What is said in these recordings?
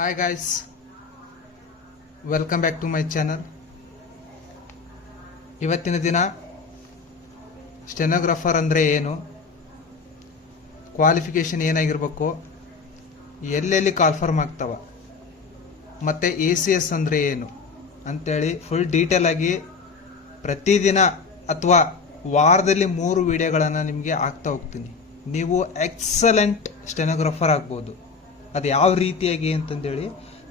Hi guys, welcome back to my channel. ಇವತ್ತಿನ ದಿನ stenographer ಅಂದರೆ ಏನು, ಕ್ವಾಲಿಫಿಕೇಷನ್ ಏನಾಗಿರಬೇಕು, ಎಲ್ಲೆಲ್ಲಿ ಕಾಲ್ಫರ್ಮ್ ಆಗ್ತಾವ, ಮತ್ತು ACS ಅಂದರೆ ಏನು ಅಂತೇಳಿ ಫುಲ್ ಡೀಟೇಲ್ ಆಗಿ ಪ್ರತಿದಿನ ಅಥವಾ ವಾರದಲ್ಲಿ 3 ವಿಡಿಯೋಗಳನ್ನು ನಿಮಗೆ ಆಗ್ತಾ ಹೋಗ್ತೀನಿ. ನೀವು ಎಕ್ಸಲೆಂಟ್ ಸ್ಟೆನೋಗ್ರಾಫರ್ ಆಗ್ಬೋದು. ಅದು ಯಾವ ರೀತಿಯಾಗಿ ಅಂತಂದೇಳಿ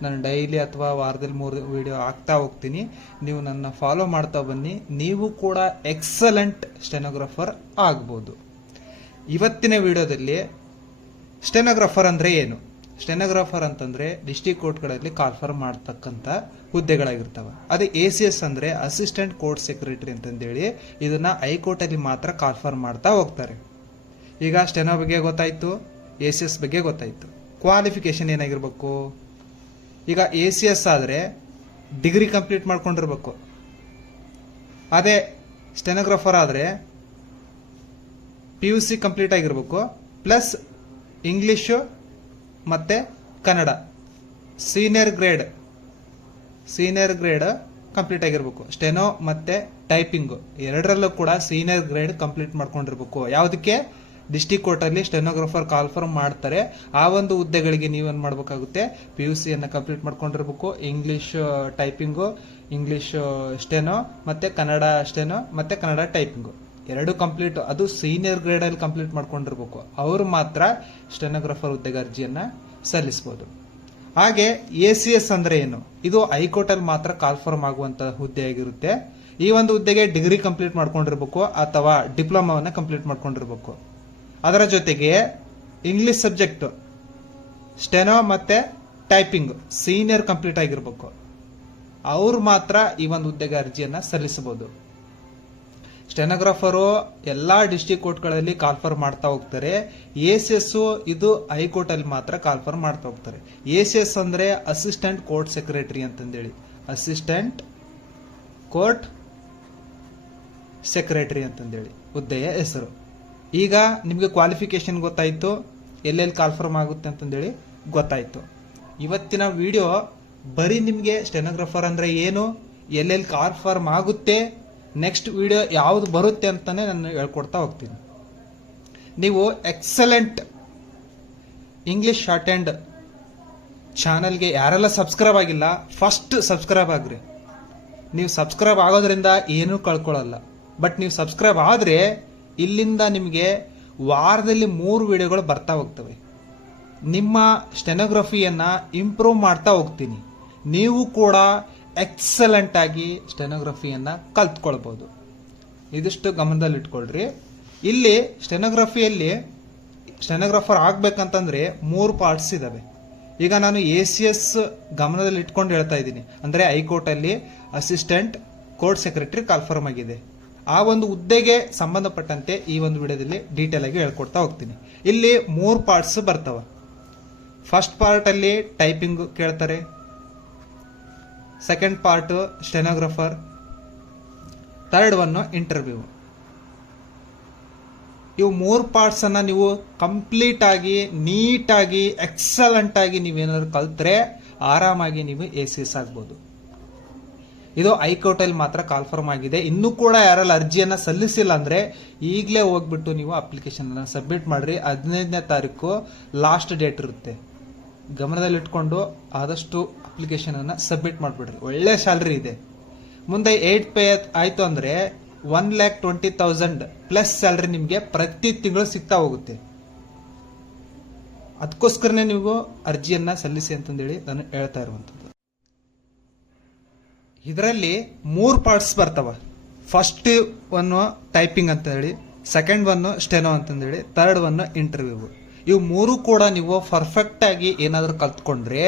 ನಾನು ಡೈಲಿ ಅಥವಾ ವಾರದಲ್ಲಿ 3 ವಿಡಿಯೋ ಆಗ್ತಾ ಹೋಗ್ತೀನಿ. ನೀವು ನನ್ನ ಫಾಲೋ ಮಾಡ್ತಾ ಬನ್ನಿ, ನೀವು ಕೂಡ ಎಕ್ಸಲೆಂಟ್ ಸ್ಟೆನೋಗ್ರಾಫರ್ ಆಗ್ಬೋದು. ಇವತ್ತಿನ ವಿಡಿಯೋದಲ್ಲಿ ಸ್ಟೆನೋಗ್ರಾಫರ್ ಅಂದರೆ ಏನು, ಸ್ಟೆನೋಗ್ರಾಫರ್ ಅಂತಂದರೆ ಡಿಸ್ಟ್ರಿಕ್ಟ್ ಕೋರ್ಟ್ಗಳಲ್ಲಿ ಕಾಲ್ಫರ್ಮ್ ಮಾಡ್ತಕ್ಕಂಥ ಹುದ್ದೆಗಳಾಗಿರ್ತವೆ. ಅದೇ ACS ಅಂದರೆ ಅಸಿಸ್ಟೆಂಟ್ ಕೋರ್ಟ್ ಸೆಕ್ರೆಟರಿ ಅಂತಂದೇಳಿ ಇದನ್ನು ಹೈಕೋರ್ಟಲ್ಲಿ ಮಾತ್ರ ಕಾಲ್ಫರ್ಮ್ ಮಾಡ್ತಾ ಹೋಗ್ತಾರೆ. ಈಗ ಸ್ಟೆನೋ ಬಗ್ಗೆ ಗೊತ್ತಾಯಿತು, ACS ಬಗ್ಗೆ ಗೊತ್ತಾಯಿತು. ಕ್ವಾಲಿಫಿಕೇಷನ್ ಏನಾಗಿರ್ಬೇಕು, ಈಗ ACS ಆದರೆ ಡಿಗ್ರಿ ಕಂಪ್ಲೀಟ್ ಮಾಡ್ಕೊಂಡಿರ್ಬೇಕು. ಅದೇ ಸ್ಟೆನೋಗ್ರಾಫರ್ ಆದರೆ PUC ಕಂಪ್ಲೀಟ್ ಆಗಿರ್ಬೇಕು, ಪ್ಲಸ್ ಇಂಗ್ಲೀಷು ಮತ್ತು ಕನ್ನಡ ಸೀನಿಯರ್ ಗ್ರೇಡ್ ಕಂಪ್ಲೀಟ್ ಆಗಿರ್ಬೇಕು. ಸ್ಟೆನೋ ಮತ್ತು ಟೈಪಿಂಗು ಎರಡರಲ್ಲೂ ಕೂಡ ಸೀನಿಯರ್ ಗ್ರೇಡ್ ಕಂಪ್ಲೀಟ್ ಮಾಡ್ಕೊಂಡಿರ್ಬೇಕು. ಯಾವುದಕ್ಕೆ, ಡಿಸ್ಟ್ರಿಕ್ಟ್ ಕೋರ್ಟಲ್ಲಿ ಸ್ಟೆನೋಗ್ರಾಫರ್ ಕಾಲ್ಫರ್ಮ್ ಮಾಡ್ತಾರೆ. ಆ ಒಂದು ಹುದ್ದೆಗಳಿಗೆ ನೀವೇನು ಮಾಡಬೇಕಾಗುತ್ತೆ, PUC ಕಂಪ್ಲೀಟ್ ಮಾಡ್ಕೊಂಡಿರ್ಬೇಕು. ಇಂಗ್ಲೀಷ್ ಟೈಪಿಂಗು, ಇಂಗ್ಲೀಷ್ ಸ್ಟೆನೋ ಮತ್ತು ಕನ್ನಡ ಸ್ಟೆನೋ ಮತ್ತು ಕನ್ನಡ ಟೈಪಿಂಗು ಎರಡು ಕಂಪ್ಲೀಟ್, ಅದು ಸೀನಿಯರ್ ಗ್ರೇಡಲ್ಲಿ ಕಂಪ್ಲೀಟ್ ಮಾಡ್ಕೊಂಡಿರ್ಬೇಕು. ಅವರು ಮಾತ್ರ ಸ್ಟೆನೋಗ್ರಾಫರ್ ಹುದ್ದೆಗೆ ಅರ್ಜಿಯನ್ನು ಸಲ್ಲಿಸ್ಬೋದು. ಹಾಗೆ ACS ಅಂದರೆ ಏನು, ಇದು ಹೈಕೋರ್ಟಲ್ಲಿ ಮಾತ್ರ ಕಾಲ್ಫರ್ಮ್ ಆಗುವಂಥ ಹುದ್ದೆಯಾಗಿರುತ್ತೆ. ಈ ಒಂದು ಹುದ್ದೆಗೆ ಡಿಗ್ರಿ ಕಂಪ್ಲೀಟ್ ಮಾಡ್ಕೊಂಡಿರ್ಬೇಕು ಅಥವಾ ಡಿಪ್ಲೊಮಾವನ್ನು ಕಂಪ್ಲೀಟ್ ಮಾಡ್ಕೊಂಡಿರ್ಬೇಕು. ಅದರ ಜೊತೆಗೆ ಇಂಗ್ಲಿಷ್ ಸಬ್ಜೆಕ್ಟ್ ಸ್ಟೆನೋ ಮತ್ತು ಟೈಪಿಂಗ್ ಸೀನಿಯರ್ ಕಂಪ್ಲೀಟ್ ಆಗಿರ್ಬೇಕು. ಅವ್ರು ಮಾತ್ರ ಈ ಒಂದು ಹುದ್ದೆಗೆ ಅರ್ಜಿಯನ್ನು ಸಲ್ಲಿಸಬಹುದು. ಸ್ಟೆನೋಗ್ರಾಫರು ಎಲ್ಲ ಡಿಸ್ಟ್ರಿಕ್ಟ್ ಕೋರ್ಟ್ಗಳಲ್ಲಿ ಕಾಲ್ಫರ್ಮ್ ಮಾಡ್ತಾ ಹೋಗ್ತಾರೆ. ACS ಇದು ಹೈಕೋರ್ಟಲ್ಲಿ ಮಾತ್ರ ಕಾಲ್ಫರ್ಮ್ ಮಾಡ್ತಾ ಹೋಗ್ತಾರೆ. ACS ಅಂದರೆ ಅಸಿಸ್ಟೆಂಟ್ ಕೋರ್ಟ್ ಸೆಕ್ರೆಟರಿ ಅಂತಂದೇಳಿ, ಅಸಿಸ್ಟೆಂಟ್ ಕೋರ್ಟ್ ಸೆಕ್ರೆಟರಿ ಅಂತಂದೇಳಿ ಹುದ್ದೆಯ ಹೆಸರು. ಈಗ ನಿಮಗೆ ಕ್ವಾಲಿಫಿಕೇಶನ್ ಗೊತ್ತಾಯಿತು, ಎಲ್ಲೆಲ್ಲಿ ಕಾಲ್ಫರ್ಮ್ ಆಗುತ್ತೆ ಅಂತಂದೇಳಿ ಗೊತ್ತಾಯಿತು. ಇವತ್ತಿನ ವಿಡಿಯೋ ಬರೀ ನಿಮಗೆ ಸ್ಟೆನೋಗ್ರಾಫರ್ ಅಂದರೆ ಏನು, ಎಲ್ಲೆಲ್ಲಿ ಕಾಲ್ಫರ್ಮ್ ಆಗುತ್ತೆ, ನೆಕ್ಸ್ಟ್ ವಿಡಿಯೋ ಯಾವುದು ಬರುತ್ತೆ ಅಂತಾನೆ ನಾನು ಹೇಳ್ಕೊಡ್ತಾ ಹೋಗ್ತೀನಿ. ನೀವು ಎಕ್ಸಲೆಂಟ್ ಇಂಗ್ಲಿಷ್ ಶಾರ್ಟ್ ಹ್ಯಾಂಡ್ ಚಾನಲ್ಗೆ ಯಾರೆಲ್ಲ ಸಬ್ಸ್ಕ್ರೈಬ್ ಆಗಿಲ್ಲ, ಫಸ್ಟ್ ಸಬ್ಸ್ಕ್ರೈಬ್ ಆಗ್ರಿ. ನೀವು ಸಬ್ಸ್ಕ್ರೈಬ್ ಆಗೋದ್ರಿಂದ ಏನೂ ಕಳ್ಕೊಳ್ಳಲ್ಲ. ಬಟ್ ನೀವು ಸಬ್ಸ್ಕ್ರೈಬ್ ಆದರೆ ಇಲ್ಲಿಂದ ನಿಮಗೆ ವಾರದಲ್ಲಿ 3 ವಿಡಿಯೋಗಳು ಬರ್ತಾ ಹೋಗ್ತವೆ. ನಿಮ್ಮ ಸ್ಟೆನೋಗ್ರಫಿಯನ್ನು ಇಂಪ್ರೂವ್ ಮಾಡ್ತಾ ಹೋಗ್ತೀನಿ. ನೀವು ಕೂಡ ಎಕ್ಸಲೆಂಟ್ ಆಗಿ ಸ್ಟೆನೋಗ್ರಫಿಯನ್ನು ಕಲ್ತ್ಕೊಳ್ಬೋದು. ಇದಿಷ್ಟು ಗಮನದಲ್ಲಿ ಇಟ್ಕೊಳ್ರಿ. ಇಲ್ಲಿ ಸ್ಟೆನೋಗ್ರಫಿಯಲ್ಲಿ ಸ್ಟೆನೋಗ್ರಾಫರ್ ಆಗ್ಬೇಕಂತಂದ್ರೆ 3 ಪಾರ್ಟ್ಸ್ ಇದಾವೆ. ಈಗ ನಾನು ACS ಗಮನದಲ್ಲಿ ಇಟ್ಕೊಂಡು ಹೇಳ್ತಾ ಇದ್ದೀನಿ. ಅಂದರೆ ಹೈಕೋರ್ಟಲ್ಲಿ ಅಸಿಸ್ಟೆಂಟ್ ಕೋರ್ಟ್ ಸೆಕ್ರೆಟರಿ ಕಾಲ್ಫರ್ಮ್ ಆಗಿದೆ. ಆ ಒಂದು ಹುದ್ದೆಗೆ ಸಂಬಂಧಪಟ್ಟಂತೆ ಈ ಒಂದು ವಿಡಿಯೋದಲ್ಲಿ ಡೀಟೇಲ್ ಆಗಿ ಹೇಳ್ಕೊಡ್ತಾ ಹೋಗ್ತೀನಿ. ಇಲ್ಲಿ 3 ಪಾರ್ಟ್ಸ್ ಬರ್ತವೆ. ಫಸ್ಟ್ ಪಾರ್ಟ್ ಅಲ್ಲಿ ಟೈಪಿಂಗ್ ಕೇಳ್ತಾರೆ, second part stenographer, third one interview. ಇವು 3 ಪಾರ್ಟ್ಸ್ ಅನ್ನ ನೀವು ಕಂಪ್ಲೀಟ್ ಆಗಿ ನೀಟಾಗಿ ಎಕ್ಸಲೆಂಟ್ ಆಗಿ ನೀವೇನಾದ್ರು ಕಲ್ತ್ರೆ ಆರಾಮಾಗಿ ನೀವು ACS ಆಗ್ಬೋದು. ಇದು ಹೈಕೋರ್ಟಲ್ಲಿ ಮಾತ್ರ ಕಾಲ್ಫರ್ಮ್ ಆಗಿದೆ. ಇನ್ನೂ ಕೂಡ ಯಾರೆಲ್ಲ ಅರ್ಜಿಯನ್ನು ಸಲ್ಲಿಸಿಲ್ಲ ಅಂದರೆ ಈಗಲೇ ಹೋಗ್ಬಿಟ್ಟು ನೀವು ಅಪ್ಲಿಕೇಶನ್ ಸಬ್ಮಿಟ್ ಮಾಡ್ರಿ. 15ನೇ ತಾರೀಕು ಲಾಸ್ಟ್ ಡೇಟ್ ಇರುತ್ತೆ. ಗಮನದಲ್ಲಿಟ್ಕೊಂಡು ಆದಷ್ಟು ಅಪ್ಲಿಕೇಶನ್ ಅನ್ನು ಸಬ್ಮಿಟ್ ಮಾಡಿಬಿಡ್ರಿ. ಒಳ್ಳೆ ಸ್ಯಾಲ್ರಿ ಇದೆ. ಮುಂದೆ 8 ಪೇ ಆಯಿತು ಅಂದರೆ 1,20,000 ಪ್ಲಸ್ ಸ್ಯಾಲ್ರಿ ನಿಮಗೆ ಪ್ರತಿ ತಿಂಗಳು ಸಿಗ್ತಾ ಹೋಗುತ್ತೆ. ಅದಕ್ಕೋಸ್ಕರನೇ ನೀವು ಅರ್ಜಿಯನ್ನು ಸಲ್ಲಿಸಿ ಅಂತಂದೇಳಿ ನಾನು ಹೇಳ್ತಾ ಇರುವಂಥದ್ದು. ಇದರಲ್ಲಿ 3 ಪಾರ್ಟ್ಸ್ ಬರ್ತವೆ. ಫಸ್ಟ್ ಒನ್ನು ಟೈಪಿಂಗ್ ಅಂತ ಹೇಳಿ, ಸೆಕೆಂಡ್ ಒನ್ನು ಸ್ಟೆನೋ ಅಂತಂದೇಳಿ, ಥರ್ಡ್ ಒನ್ನು ಇಂಟರ್ವ್ಯೂ. ಇವು 3 ಕೂಡ ನೀವು ಪರ್ಫೆಕ್ಟ್ ಆಗಿ ಏನಾದರೂ ಕಲ್ತ್ಕೊಂಡ್ರೆ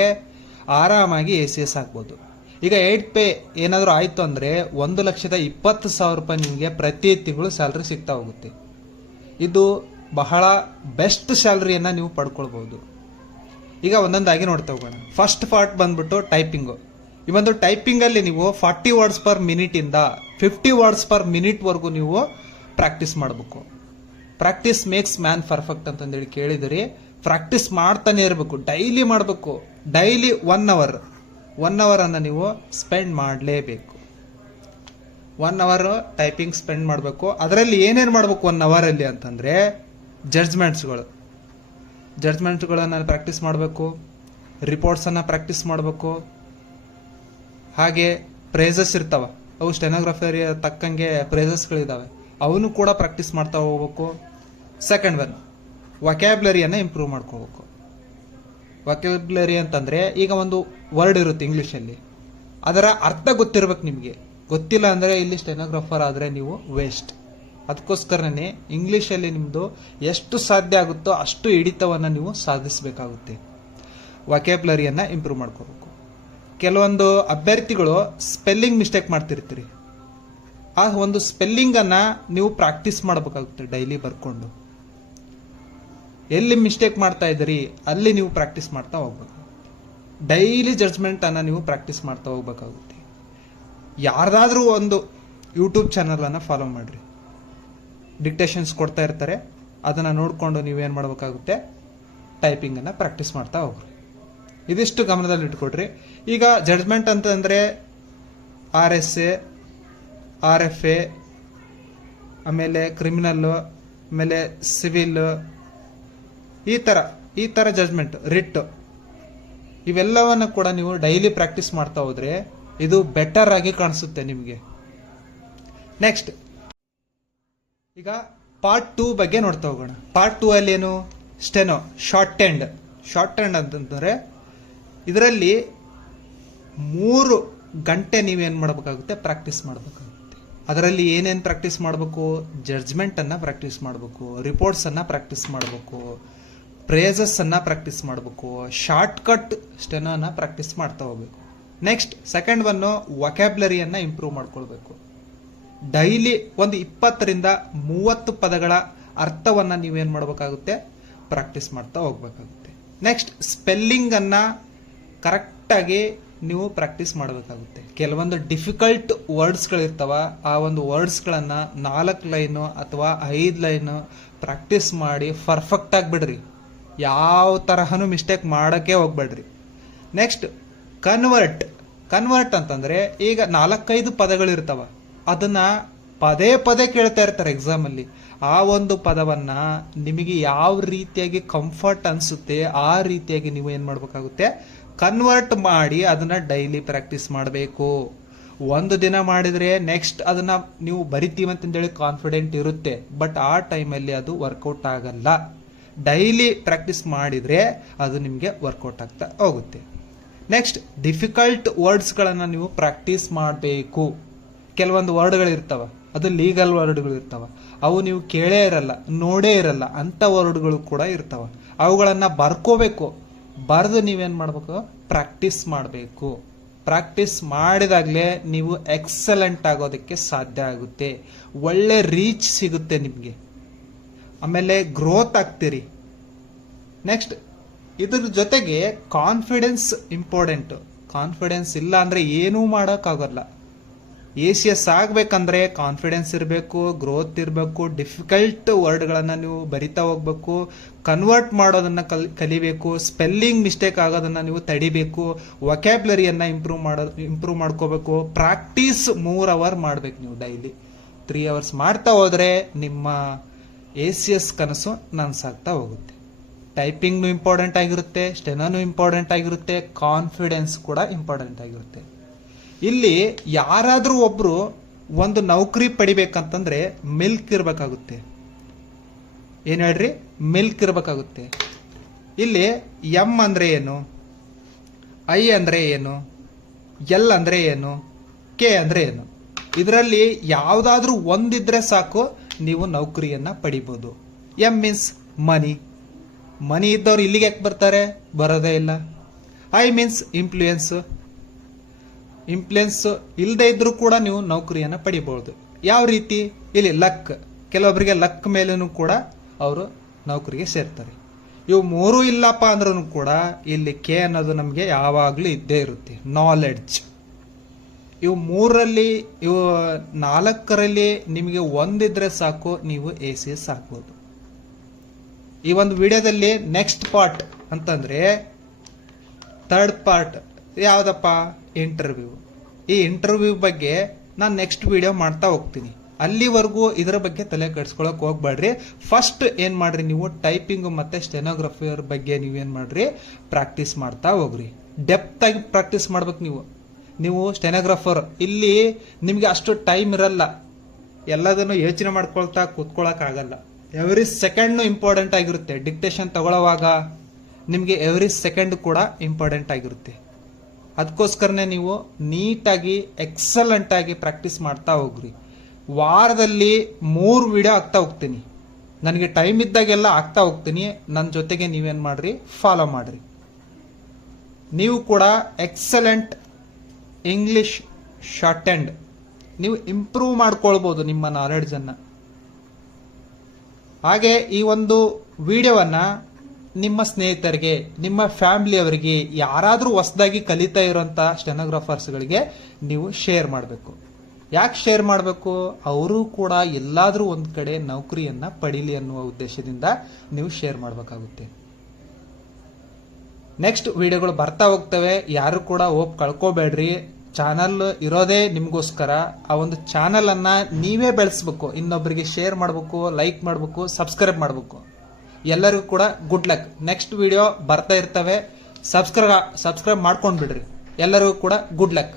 ಆರಾಮಾಗಿ ACS ಆಗ್ಬೋದು. ಈಗ 8 ಪೇ ಏನಾದರೂ ಆಯಿತು ಅಂದರೆ 1,20,000 ರೂಪಾಯಿ ನಿಮಗೆ ಪ್ರತಿ ತಿಂಗಳು ಸ್ಯಾಲ್ರಿ ಸಿಗ್ತಾ ಹೋಗುತ್ತೆ. ಇದು ಬಹಳ ಬೆಸ್ಟ್ ಸ್ಯಾಲ್ರಿಯನ್ನು ನೀವು ಪಡ್ಕೊಳ್ಬೋದು. ಈಗ ಒಂದೊಂದಾಗಿ ನೋಡ್ತಾ ಹೋಗೋಣ. ಫಸ್ಟ್ ಪಾರ್ಟ್ ಬಂದ್ಬಿಟ್ಟು ಟೈಪಿಂಗು. ಈ ಒಂದು ಟೈಪಿಂಗಲ್ಲಿ ನೀವು 40 ವರ್ಡ್ಸ್ ಪರ್ ಮಿನಿಟ್ ಇಂದ 50 ವರ್ಡ್ಸ್ ಪರ್ ಮಿನಿಟ್ ವರೆಗೂ ನೀವು ಪ್ರಾಕ್ಟೀಸ್ ಮಾಡಬೇಕು. ಪ್ರಾಕ್ಟೀಸ್ ಮೇಕ್ಸ್ ಮ್ಯಾನ್ ಪರ್ಫೆಕ್ಟ್ ಅಂತಂದೇಳಿ ಕೇಳಿದಿರಿ. ಪ್ರಾಕ್ಟೀಸ್ ಮಾಡ್ತಾನೆ ಇರಬೇಕು, ಡೈಲಿ ಮಾಡಬೇಕು. ಡೈಲಿ 1 ಅವರ್ ಅನ್ನು ನೀವು ಸ್ಪೆಂಡ್ ಮಾಡಲೇಬೇಕು. 1 ಅವರ್ ಟೈಪಿಂಗ್ ಸ್ಪೆಂಡ್ ಮಾಡಬೇಕು. ಅದರಲ್ಲಿ ಏನೇನು ಮಾಡಬೇಕು 1 ಅವರಲ್ಲಿ ಅಂತಂದರೆ, ಜಡ್ಜ್ಮೆಂಟ್ಸ್ಗಳನ್ನು ಪ್ರಾಕ್ಟೀಸ್ ಮಾಡಬೇಕು, ರಿಪೋರ್ಟ್ಸನ್ನು ಪ್ರಾಕ್ಟೀಸ್ ಮಾಡಬೇಕು, ಹಾಗೆ ಪ್ರೇಸಸ್ ಇರ್ತಾವ, ಅವು ಸ್ಟೆನೋಗ್ರಫಿ ತಕ್ಕಂಗೆ ಪ್ರೇಸಸ್ಗಳಿದ್ದಾವೆ, ಅವನು ಕೂಡ ಪ್ರಾಕ್ಟೀಸ್ ಮಾಡ್ತಾ ಹೋಗ್ಬೇಕು. ಸೆಕೆಂಡ್ ಒನ್, ವೊಕ್ಯಾಬ್ಯುಲರಿಯನ್ನು ಇಂಪ್ರೂವ್ ಮಾಡ್ಕೋಬೇಕು. ವೊಕ್ಯಾಬ್ಯುಲರಿ ಅಂತಂದರೆ, ಈಗ ಒಂದು ವರ್ಡ್ ಇರುತ್ತೆ ಇಂಗ್ಲೀಷಲ್ಲಿ, ಅದರ ಅರ್ಥ ಗೊತ್ತಿರ್ಬೇಕು ನಿಮಗೆ. ಗೊತ್ತಿಲ್ಲ ಅಂದರೆ ಇಲ್ಲಿ ಸ್ಟೆನೋಗ್ರಾಫರ್ ಆದರೆ ನೀವು ವೇಸ್ಟ್. ಅದಕ್ಕೋಸ್ಕರನೇ ಇಂಗ್ಲೀಷಲ್ಲಿ ನಿಮ್ಮದು ಎಷ್ಟು ಸಾಧ್ಯ ಆಗುತ್ತೋ ಅಷ್ಟು ಹಿಡಿತವನ್ನು ನೀವು ಸಾಧಿಸಬೇಕಾಗುತ್ತೆ. ವೊಕ್ಯಾಬ್ಯುಲರಿಯನ್ನು ಇಂಪ್ರೂವ್ ಮಾಡ್ಕೋಬೇಕು. ಕೆಲವೊಂದು ಅಭ್ಯರ್ಥಿಗಳು ಸ್ಪೆಲ್ಲಿಂಗ್ ಮಿಸ್ಟೇಕ್ ಮಾಡ್ತಿರ್ತೀರಿ. ಆ ಒಂದು ಸ್ಪೆಲ್ಲಿಂಗನ್ನು ನೀವು ಪ್ರಾಕ್ಟೀಸ್ ಮಾಡಬೇಕಾಗುತ್ತೆ ಡೈಲಿ ಬರ್ಕೊಂಡು. ಎಲ್ಲಿ ಮಿಸ್ಟೇಕ್ ಮಾಡ್ತಾ ಇದ್ದೀರಿ ಅಲ್ಲಿ ನೀವು ಪ್ರಾಕ್ಟೀಸ್ ಮಾಡ್ತಾ ಹೋಗ್ಬೇಕು. ಡೈಲಿ ಜಡ್ಜ್ಮೆಂಟನ್ನು ನೀವು ಪ್ರಾಕ್ಟೀಸ್ ಮಾಡ್ತಾ ಹೋಗ್ಬೇಕಾಗುತ್ತೆ. ಯಾರ್ದಾದ್ರೂ ಒಂದು ಯೂಟ್ಯೂಬ್ ಚಾನಲನ್ನು ಫಾಲೋ ಮಾಡಿರಿ, ಡಿಕ್ಟೇಷನ್ಸ್ ಕೊಡ್ತಾ ಇರ್ತಾರೆ, ಅದನ್ನು ನೋಡಿಕೊಂಡು ನೀವೇನು ಮಾಡಬೇಕಾಗುತ್ತೆ, ಟೈಪಿಂಗನ್ನು ಪ್ರಾಕ್ಟೀಸ್ ಮಾಡ್ತಾ ಹೋಗ್ರಿ. ಇದಿಷ್ಟು ಗಮನದಲ್ಲಿ ಇಟ್ಕೊಡ್ರಿ. ಈಗ ಜಡ್ಜ್ಮೆಂಟ್ ಅಂತಂದರೆ RSA, RFA, ಆಮೇಲೆ ಕ್ರಿಮಿನಲ್ಲು, ಆಮೇಲೆ ಸಿವಿಲ್, ಈ ಥರ ಜಡ್ಜ್ಮೆಂಟ್, ರಿಟ್, ಇವೆಲ್ಲವನ್ನು ಕೂಡ ನೀವು ಡೈಲಿ ಪ್ರಾಕ್ಟೀಸ್ ಮಾಡ್ತಾ ಹೋದ್ರೆ ಇದು ಬೆಟರ್ ಆಗಿ ಕಾಣಿಸುತ್ತೆ ನಿಮಗೆ. ನೆಕ್ಸ್ಟ್ ಈಗ ಪಾರ್ಟ್ 2 ಬಗ್ಗೆ ನೋಡ್ತಾ ಹೋಗೋಣ. ಪಾರ್ಟ್ 2 ಅಲ್ಲಿ ಏನು, ಸ್ಟೆನೋ, ಶಾರ್ಟ್ ಹ್ಯಾಂಡ್ ಅಂತಂದರೆ ಇದರಲ್ಲಿ 3 ಗಂಟೆ ನೀವೇನು ಮಾಡಬೇಕಾಗುತ್ತೆ, ಪ್ರಾಕ್ಟೀಸ್ ಮಾಡಬೇಕಾಗುತ್ತೆ. ಅದರಲ್ಲಿ ಏನೇನು ಪ್ರಾಕ್ಟೀಸ್ ಮಾಡಬೇಕು, ಜಡ್ಜ್ಮೆಂಟನ್ನು ಪ್ರಾಕ್ಟೀಸ್ ಮಾಡಬೇಕು, ರಿಪೋರ್ಟ್ಸನ್ನು ಪ್ರಾಕ್ಟೀಸ್ ಮಾಡಬೇಕು, ಪ್ರೇಸಸ್ಸನ್ನು ಪ್ರಾಕ್ಟೀಸ್ ಮಾಡಬೇಕು, ಶಾರ್ಟ್ಕಟ್ ಸ್ಟೆನೋನ ಪ್ರಾಕ್ಟೀಸ್ ಮಾಡ್ತಾ ಹೋಗ್ಬೇಕು. ನೆಕ್ಸ್ಟ್ ಸೆಕೆಂಡ್ ಒನ್ನು, ವೊಕ್ಯಾಬ್ಯುಲರಿಯನ್ನು ಇಂಪ್ರೂವ್ ಮಾಡ್ಕೊಳ್ಬೇಕು. ಡೈಲಿ ಒಂದು 20ರಿಂದ 30 ಪದಗಳ ಅರ್ಥವನ್ನು ನೀವೇನು ಮಾಡಬೇಕಾಗುತ್ತೆ, ಪ್ರಾಕ್ಟೀಸ್ ಮಾಡ್ತಾ ಹೋಗ್ಬೇಕಾಗುತ್ತೆ. ನೆಕ್ಸ್ಟ್ ಸ್ಪೆಲ್ಲಿಂಗನ್ನು ಕರೆಕ್ಟಾಗಿ ನೀವು ಪ್ರಾಕ್ಟೀಸ್ ಮಾಡಬೇಕಾಗುತ್ತೆ. ಕೆಲವೊಂದು ಡಿಫಿಕಲ್ಟ್ ವರ್ಡ್ಸ್ಗಳಿರ್ತಾವ, ಆ ಒಂದು ವರ್ಡ್ಸ್ಗಳನ್ನು 4 ಲೈನು ಅಥವಾ 5 ಲೈನು ಪ್ರಾಕ್ಟೀಸ್ ಮಾಡಿ ಪರ್ಫೆಕ್ಟ್ ಆಗಿಬಿಡ್ರಿ. ಯಾವ ತರಹನೂ ಮಿಸ್ಟೇಕ್ ಮಾಡೋಕ್ಕೆ ಹೋಗ್ಬೇಡ್ರಿ. ನೆಕ್ಸ್ಟ್ ಕನ್ವರ್ಟ್ ಅಂತಂದರೆ, ಈಗ 4-5 ಪದಗಳಿರ್ತಾವ, ಅದನ್ನು ಪದೇ ಕೇಳ್ತಾ ಇರ್ತಾರೆ ಎಕ್ಸಾಮಲ್ಲಿ. ಆ ಒಂದು ಪದವನ್ನು ನಿಮಗೆ ಯಾವ ರೀತಿಯಾಗಿ ಕಂಫರ್ಟ್ ಅನಿಸುತ್ತೆ ಆ ರೀತಿಯಾಗಿ ನೀವು ಏನು ಮಾಡಬೇಕಾಗುತ್ತೆ, ಕನ್ವರ್ಟ್ ಮಾಡಿ ಅದನ್ನು ಡೈಲಿ ಪ್ರಾಕ್ಟೀಸ್ ಮಾಡಬೇಕು. ಒಂದು ದಿನ ಮಾಡಿದರೆ ನೆಕ್ಸ್ಟ್ ಅದನ್ನು ನೀವು ಬರಿತೀವಂತಂದೇಳಿ ಕಾನ್ಫಿಡೆಂಟ್ ಇರುತ್ತೆ, ಬಟ್ ಆ ಟೈಮಲ್ಲಿ ಅದು ವರ್ಕೌಟ್ ಆಗಲ್ಲ. ಡೈಲಿ ಪ್ರಾಕ್ಟೀಸ್ ಮಾಡಿದರೆ ಅದು ನಿಮಗೆ ವರ್ಕೌಟ್ ಆಗ್ತಾ ಹೋಗುತ್ತೆ. ನೆಕ್ಸ್ಟ್ ಡಿಫಿಕಲ್ಟ್ ವರ್ಡ್ಸ್ಗಳನ್ನು ನೀವು ಪ್ರಾಕ್ಟೀಸ್ ಮಾಡಬೇಕು. ಕೆಲವೊಂದು ವರ್ಡ್ಗಳಿರ್ತಾವ, ಅದು ಲೀಗಲ್ ವರ್ಡ್ಗಳು ಇರ್ತಾವ, ಅವು ನೀವು ಕೇಳೇ ಇರಲ್ಲ, ನೋಡೇ ಇರಲ್ಲ, ಅಂಥ ವರ್ಡ್ಗಳು ಕೂಡ ಇರ್ತಾವ. ಅವುಗಳನ್ನು ಬರ್ಕೋಬೇಕು. ಬರೆದು ನೀವೇನು ಮಾಡಬೇಕು, ಪ್ರಾಕ್ಟೀಸ್ ಮಾಡಬೇಕು. ಪ್ರಾಕ್ಟೀಸ್ ಮಾಡಿದಾಗಲೇ ನೀವು ಎಕ್ಸಲೆಂಟ್ ಆಗೋದಕ್ಕೆ ಸಾಧ್ಯ ಆಗುತ್ತೆ. ಒಳ್ಳೆ ರೀಚ್ ಸಿಗುತ್ತೆ ನಿಮಗೆ, ಆಮೇಲೆ ಗ್ರೋತ್ ಆಗ್ತೀರಿ. ನೆಕ್ಸ್ಟ್ ಇದ್ರ ಜೊತೆಗೆ ಕಾನ್ಫಿಡೆನ್ಸ್ ಇಂಪಾರ್ಟೆಂಟು. ಕಾನ್ಫಿಡೆನ್ಸ್ ಇಲ್ಲ ಅಂದರೆ ಏನೂ ಮಾಡೋಕ್ಕಾಗಲ್ಲ. ACS ಆಗಬೇಕಂದ್ರೆ ಕಾನ್ಫಿಡೆನ್ಸ್ ಇರಬೇಕು, ಗ್ರೋತ್ ಇರಬೇಕು, ಡಿಫಿಕಲ್ಟ್ ವರ್ಡ್ಗಳನ್ನು ನೀವು ಬರಿತಾ ಹೋಗ್ಬೇಕು, ಕನ್ವರ್ಟ್ ಮಾಡೋದನ್ನು ಕಲಿಬೇಕು, ಸ್ಪೆಲ್ಲಿಂಗ್ ಮಿಸ್ಟೇಕ್ ಆಗೋದನ್ನು ನೀವು ತಡಿಬೇಕು, ವೊಕ್ಯಾಬ್ಯುಲರಿಯನ್ನು ಇಂಪ್ರೂವ್ ಮಾಡ್ಕೋಬೇಕು. ಪ್ರಾಕ್ಟೀಸ್ 3 ಅವರ್ ಮಾಡಬೇಕು ನೀವು ಡೈಲಿ. 3 ಅವರ್ಸ್ ಮಾಡ್ತಾ ಹೋದರೆ ನಿಮ್ಮ ACS ಕನಸು ನನಸಾಗ್ತಾ ಹೋಗುತ್ತೆ. ಟೈಪಿಂಗ್ನು ಇಂಪಾರ್ಟೆಂಟ್ ಆಗಿರುತ್ತೆ, ಸ್ಟೆನೋನು ಇಂಪಾರ್ಟೆಂಟ್ ಆಗಿರುತ್ತೆ, ಕಾನ್ಫಿಡೆನ್ಸ್ ಕೂಡ ಇಂಪಾರ್ಟೆಂಟ್ ಆಗಿರುತ್ತೆ. ಇಲ್ಲಿ ಯಾರಾದರೂ ಒಬ್ರು ಒಂದು ನೌಕರಿ ಪಡಿಬೇಕಂತಂದ್ರೆ ಮಿಲ್ಕ್ ಇರಬೇಕಾಗುತ್ತೆ. ಏನು ಹೇಳ್ರಿ, ಮಿಲ್ಕ್ ಇರಬೇಕಾಗುತ್ತೆ. ಇಲ್ಲಿ M ಅಂದರೆ ಏನು, I ಅಂದರೆ ಏನು, L ಅಂದರೆ ಏನು, K ಅಂದರೆ ಏನು, ಇದರಲ್ಲಿ ಯಾವುದಾದ್ರೂ ಒಂದಿದ್ರೆ ಸಾಕು ನೀವು ನೌಕರಿಯನ್ನು ಪಡಿಬೋದು. M ಮೀನ್ಸ್ ಮನಿ ಇದ್ದವ್ರು ಇಲ್ಲಿಗೆ ಯಾಕೆ ಬರ್ತಾರೆ, ಬರೋದೇ ಇಲ್ಲ. I ಮೀನ್ಸ್ ಇನ್ಫ್ಲೂಯೆನ್ಸ್ ಇಲ್ಲದೆ ಇದ್ರೂ ಕೂಡ ನೀವು ನೌಕರಿಯನ್ನು ಪಡಿಬಹುದು. ಯಾವ ರೀತಿ, ಇಲ್ಲಿ ಲಕ್, ಕೆಲವೊಬ್ಬರಿಗೆ ಲಕ್ ಮೇಲೂ ಕೂಡ ಅವರು ನೌಕರಿಗೆ ಸೇರ್ತಾರೆ. ಇವು 3 ಇಲ್ಲಪ್ಪ ಅಂದ್ರೂ ಕೂಡ ಇಲ್ಲಿ K ಅನ್ನೋದು ನಮಗೆ ಯಾವಾಗಲೂ ಇದ್ದೇ ಇರುತ್ತೆ, ನಾಲೆಡ್ಜ್. ಇವು 3ರಲ್ಲಿ, ಇವು 4ರಲ್ಲಿ ನಿಮಗೆ ಒಂದಿದ್ರೆ ಸಾಕು, ನೀವು ACS ಆಗ್ಬೋದು. ಈ ಒಂದು ವಿಡಿಯೋದಲ್ಲಿ ನೆಕ್ಸ್ಟ್ ಪಾರ್ಟ್ ಅಂತಂದ್ರೆ ಥರ್ಡ್ ಪಾರ್ಟ್ ಯಾವ್ದಪ್ಪ, ಇಂಟರ್ವ್ಯೂ. ಈ ಇಂಟರ್ವ್ಯೂ ಬಗ್ಗೆ ನಾನು ನೆಕ್ಸ್ಟ್ ವಿಡಿಯೋ ಮಾಡ್ತಾ ಹೋಗ್ತೀನಿ. ಅಲ್ಲಿವರೆಗೂ ಇದರ ಬಗ್ಗೆ ತಲೆ ಕೆಡ್ಸ್ಕೊಳಕ್ ಹೋಗ್ಬೇಡ್ರಿ. ಫಸ್ಟ್ ಏನ್ ಮಾಡ್ರಿ, ನೀವು ಟೈಪಿಂಗ್ ಮತ್ತೆ ಸ್ಟೆನೋಗ್ರಫಿಯರ್ ಬಗ್ಗೆ ನೀವೇನ್ ಮಾಡ್ರಿ, ಪ್ರಾಕ್ಟೀಸ್ ಮಾಡ್ತಾ ಹೋಗ್ರಿ. ಡೆಪ್ತ್ ಆಗಿ ಪ್ರಾಕ್ಟೀಸ್ ಮಾಡ್ಬೇಕು ನೀವು ಸ್ಟೆನೋಗ್ರಾಫರ್. ಇಲ್ಲಿ ನಿಮ್ಗೆ ಅಷ್ಟು ಟೈಮ್ ಇರಲ್ಲ, ಎಲ್ಲದನ್ನು ಯೋಚನೆ ಮಾಡ್ಕೊಳ್ತಾ ಕೂತ್ಕೊಳಕ್ ಆಗಲ್ಲ. ಎವ್ರಿ ಸೆಕೆಂಡ್ ಇಂಪಾರ್ಟೆಂಟ್ ಆಗಿರುತ್ತೆ. ಡಿಕ್ಟೇಷನ್ ತಗೊಳ್ಳೋವಾಗ ನಿಮ್ಗೆ ಎವ್ರಿ ಸೆಕೆಂಡ್ ಕೂಡ ಇಂಪಾರ್ಟೆಂಟ್ ಆಗಿರುತ್ತೆ. ಅದಕ್ಕೋಸ್ಕರನೇ ನೀವು ನೀಟಾಗಿ ಎಕ್ಸಲೆಂಟ್ ಆಗಿ ಪ್ರಾಕ್ಟೀಸ್ ಮಾಡ್ತಾ ಹೋಗ್ರಿ. ವಾರದಲ್ಲಿ 3 ವಿಡಿಯೋ ಆಗ್ತಾ ಹೋಗ್ತೀನಿ. ನನಗೆ ಟೈಮ್ ಇದ್ದಾಗೆಲ್ಲ ಆಗ್ತಾ ಹೋಗ್ತೀನಿ. ನನ್ನ ಜೊತೆಗೆ ನೀವೇನ್ ಮಾಡ್ರಿ, ಫಾಲೋ ಮಾಡ್ರಿ. ನೀವು ಕೂಡ ಎಕ್ಸಲೆಂಟ್ ಇಂಗ್ಲಿಷ್ ಶಾರ್ಟ್ ಹ್ಯಾಂಡ್ ನೀವು ಇಂಪ್ರೂವ್ ಮಾಡ್ಕೊಳ್ಬಹುದು ನಿಮ್ಮ ನಾಲೆಡ್ಜ್ ಅನ್ನ. ಹಾಗೆ ಈ ಒಂದು ವಿಡಿಯೋವನ್ನ ನಿಮ್ಮ ಸ್ನೇಹಿತರಿಗೆ, ನಿಮ್ಮ ಫ್ಯಾಮಿಲಿಯವರಿಗೆ, ಯಾರಾದರೂ ಹೊಸದಾಗಿ ಕಲಿತಾ ಇರೋಂಥ ಸ್ಟೆನೋಗ್ರಾಫರ್ಸ್ಗಳಿಗೆ ನೀವು ಶೇರ್ ಮಾಡಬೇಕು. ಯಾಕೆ ಶೇರ್ ಮಾಡಬೇಕು, ಅವರು ಕೂಡ ಎಲ್ಲಾದ್ರೂ ಒಂದ್ ಕಡೆ ನೌಕರಿಯನ್ನ ಪಡೀಲಿ ಅನ್ನುವ ಉದ್ದೇಶದಿಂದ ನೀವು ಶೇರ್ ಮಾಡಬೇಕಾಗುತ್ತೆ. ನೆಕ್ಸ್ಟ್ ವಿಡಿಯೋಗಳು ಬರ್ತಾ ಹೋಗ್ತವೆ. ಯಾರು ಕೂಡ ಹೋಪ್ ಕಳ್ಕೋಬೇಡ್ರಿ. ಚಾನಲ್ ಇರೋದೇ ನಿಮ್ಗೋಸ್ಕರ. ಆ ಒಂದು ಚಾನಲ್ ಅನ್ನ ನೀವೇ ಬೆಳೆಸ್ಬೇಕು, ಇನ್ನೊಬ್ಬರಿಗೆ ಶೇರ್ ಮಾಡಬೇಕು, ಲೈಕ್ ಮಾಡಬೇಕು, ಸಬ್ಸ್ಕ್ರೈಬ್ ಮಾಡಬೇಕು. ಎಲ್ಲರಿಗೂ ಕೂಡ ಗುಡ್ ಲಕ್. ನೆಕ್ಸ್ಟ್ ವಿಡಿಯೋ ಬರ್ತಾ ಇರ್ತವೆ. ಸಬ್ಸ್ಕ್ರೈಬ್ ಮಾಡ್ಕೊಂಡ್ಬಿಡ್ರಿ. ಎಲ್ಲರಿಗೂ ಕೂಡ ಗುಡ್ ಲಕ್.